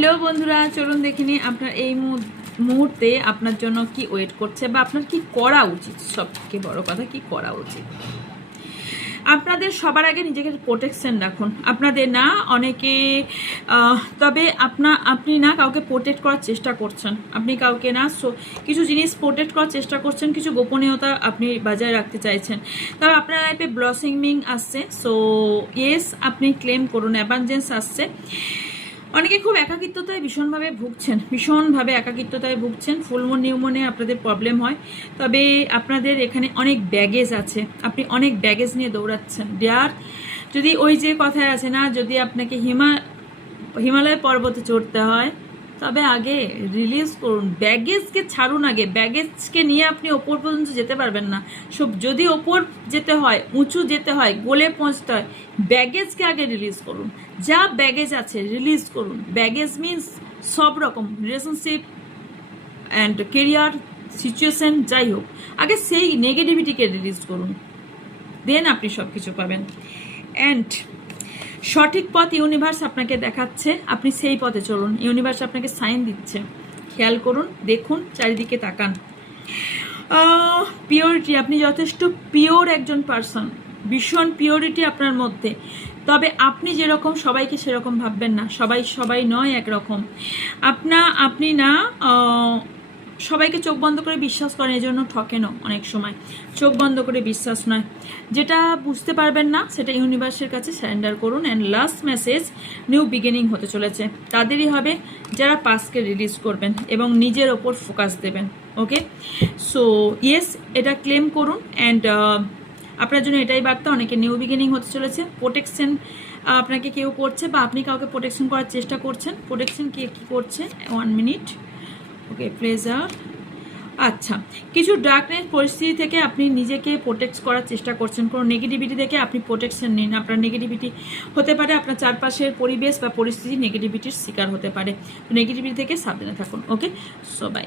Hello বন্ধুরা, চলুন দেখে নিই আপনার এই মুহূর্তে আপনার জন্য কি ওয়েট করছে বা আপনার কি করা উচিত। সবথেকে বড় কথা, কি করা উচিত। আপনাদের সবার আগে নিজেকে প্রোটেকশন রাখুন। আপনাদের না অনেকে তবে আপনি না কাউকে প্রোটেক্ট করার চেষ্টা করছেন, আপনি কাউকে না কিছু জিনিস প্রোটেক্ট করার চেষ্টা করছেন, কিছু গোপনীয়তা আপনি বজায় রাখতে চাইছেন। তবে আপনার লাইফে ব্লসমিং আসছে, সো ইয়েস আপনি ক্লেম করুন। অ্যাবান্ডেন্স আসছে। অনেকে খুব একাকিত্বতায় ভীষণভাবে একাকিত্বতায় ভুগছেন। ফুলমুন নিউমনে আপনাদের প্রবলেম হয়, তবে আপনাদের এখানে অনেক ব্যাগেজ আছে, আপনি অনেক ব্যাগেজ নিয়ে দৌড়াচ্ছেন। ডেয়ার যদি ওই যে কথায় আছে না, যদি আপনাকে হিমালয় পর্বতে চড়তে হয় তবে আগে রিলিজ করুন, ব্যাগেজকে ছাড়ুন। আগে ব্যাগেজকে নিয়ে আপনি ওপর পর্যন্ত যেতে পারবেন না। যদি ওপর যেতে হয়, উঁচু যেতে হয়, গোলে পৌঁছতে হয়, ব্যাগেজকে আগে রিলিজ করুন। যা ব্যাগেজ আছে রিলিজ করুন। ব্যাগেজ মিনস সব রকম রিলেশনশিপ অ্যান্ড কেরিয়ার সিচুয়েশন, যাই হোক, আগে সেই নেগেটিভিটিকে রিলিজ করুন, দেন আপনি সব কিছু পাবেন। অ্যান্ড সঠিক পথ ইউনিভার্স আপনাকে দেখাচ্ছে, আপনি সেই পথে চলুন। ইউনিভার্স আপনাকে সাইন দিচ্ছে, খেয়াল করুন, দেখুন, চারিদিকে তাকান। পিওরিটি, আপনি যথেষ্ট পিওর একজন পার্সন, ভীষণ পিওরিটি আপনার মধ্যে। তবে আপনি যেরকম সবাইকে সেরকম ভাববেন না, সবাই নয় একরকম। আপনি না সবাইকে চোখ বন্ধ করে বিশ্বাস করেন, এই জন্য ঠকেনও অনেক সময়। চোখ বন্ধ করে বিশ্বাস নয়, যেটা বুঝতে পারবেন না সেটা ইউনিভার্সের কাছে সারেন্ডার করুন। And last message, new beginning হতে চলেছে, তাদেরই হবে যারা পাস্টকে রিলিজ করবেন এবং নিজের ওপর ফোকাস দেবেন। ওকে, সো ইয়েস, এটা ক্লেম করুন। অ্যান্ড আপনার জন্য এটাই বার্তা, অনেকে নিউ বিগিনিং হতে চলেছে। প্রোটেকশন আপনাকে কেউ করছে বা আপনি কাউকে প্রোটেকশন করার চেষ্টা করছেন। প্রোটেকশন কে কী করছে, 1 মিনিট। ওকে, প্লেজার। আচ্ছা, কিছু ডার্কনেস পরিস্থিতি থেকে আপনি নিজেকে প্রোটেক্ট করার চেষ্টা করছেন। কোনো নেগেটিভিটি থেকে আপনি প্রোটেকশন নিন। আপনার নেগেটিভিটি হতে পারে আপনার চারপাশের পরিবেশ বা পরিস্থিতি নেগেটিভিটির শিকার হতে পারে। নেগেটিভিটি থেকে সাবধানে থাকুন। ওকে, সো বাই।